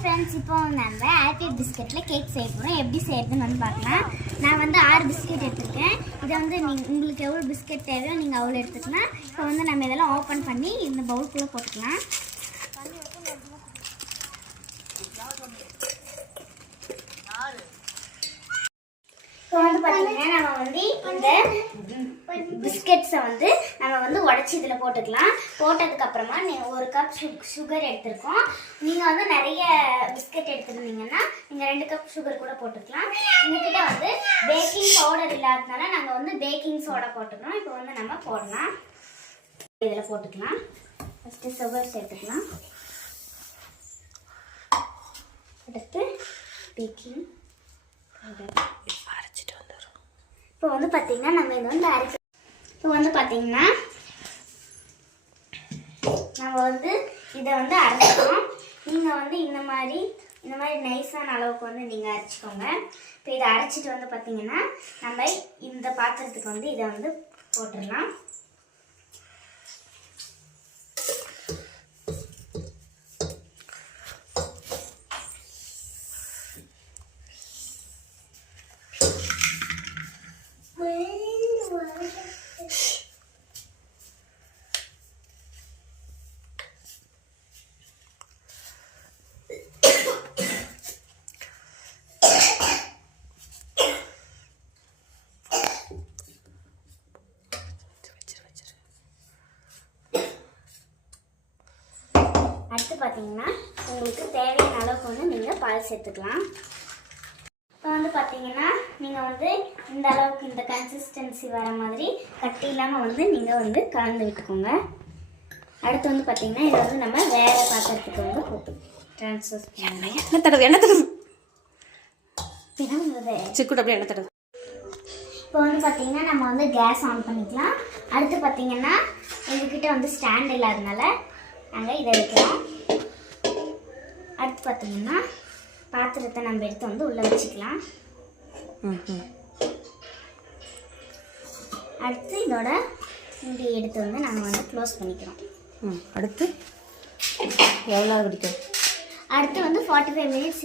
Friends, இப்போ நம்ம happy பிஸ்கெட்டில் cake செய்ய போகிறோம். எப்படி செய்யறதுன்னு வந்து பார்க்கலாம். நான் வந்து 6 பிஸ்கெட் எடுத்துருக்கேன். இதை வந்து உங்களுக்கு எவ்வளோ பிஸ்கெட் தேவையோ நீங்கள் அவ்வளோ எடுத்துக்கலாம். இப்போ வந்து நம்ம இதெல்லாம் ஓப்பன் பண்ணி இந்த பவுலுக்குள்ளே போட்டுக்கலாம். இப்போ வந்து பார்த்தீங்கன்னா நம்ம வந்து இந்த பிஸ்கெட்ஸை வந்து நம்ம வந்து உடச்சி இதில் போட்டுக்கலாம். போட்டதுக்கப்புறமா நீங்கள் 1 கப் சுகர் எடுத்துருக்கோம். நீங்கள் வந்து நிறைய பிஸ்கெட் எடுத்துருந்தீங்கன்னா நீங்கள் 2 கப் சுகர் கூட போட்டுக்கலாம். எங்ககிட்ட வந்து பேக்கிங் பவுடர் இல்லாததுனால நாங்கள் வந்து பேக்கிங் சோடா போட்டுக்கிறோம். இப்போ வந்து நம்ம போடலாம். இதில் போட்டுக்கலாம். ஃபஸ்ட்டு சுகர் சேர்த்துக்கலாம். அடுத்து பேக்கிங் பவுடர் அரைச்சிட்டு வந்துடும். இப்போ வந்து பார்த்தீங்கன்னா நம்ம இதை வந்து இப்போ வந்து பார்த்தீங்கன்னா நம்ம வந்து இதை வந்து அரைச்சிக்கணும். நீங்கள் வந்து இந்த மாதிரி நைஸான அளவுக்கு வந்து நீங்கள் அரைச்சிக்கோங்க. இப்போ இதை அரைச்சிட்டு வந்து பார்த்தீங்கன்னா நம்ம இந்த பாத்திரத்துக்கு வந்து இதை வந்து போட்டுடலாம். அடுத்து பார்த்தீங்கன்னா உங்களுக்கு தேவையான அளவுக்கு வந்து நீங்கள் பால் சேர்த்துக்கலாம். இப்போ வந்து பார்த்தீங்கன்னா நீங்கள் வந்து இந்த அளவுக்கு இந்த கன்சிஸ்டன்சி வர மாதிரி கட்டி இல்லாமல் வந்து நீங்கள் வந்து கலந்து விட்டுக்கோங்க. அடுத்து வந்து பார்த்தீங்கன்னா இதை வந்து நம்ம வேறு பாத்திரத்துக்கு வந்து போட்டு ட்ரான்ஸ்ஃபர் பண்ணணும். எண்ணெய் தடவை சிக்குட்டு அப்படியே எண்ணெய் தடவை. இப்போ வந்து பார்த்தீங்கன்னா நம்ம வந்து கேஸ் ஆன் பண்ணிக்கலாம். அடுத்து பார்த்தீங்கன்னா எங்ககிட்ட வந்து ஸ்டாண்ட் இல்லாதனால நாங்கள் இதை வைக்கிறோம். அடுத்து பார்த்தீங்கன்னா பாத்திரத்தை நம்ம எடுத்து வந்து உள்ளே வச்சுக்கலாம். அடுத்து இதோட மூடி எடுத்து வந்து நம்ம வந்து க்ளோஸ் பண்ணிக்கிறோம். அடுத்து எவ்வளோ பிடிக்கும்? அடுத்து வந்து 45 மினிட்ஸ்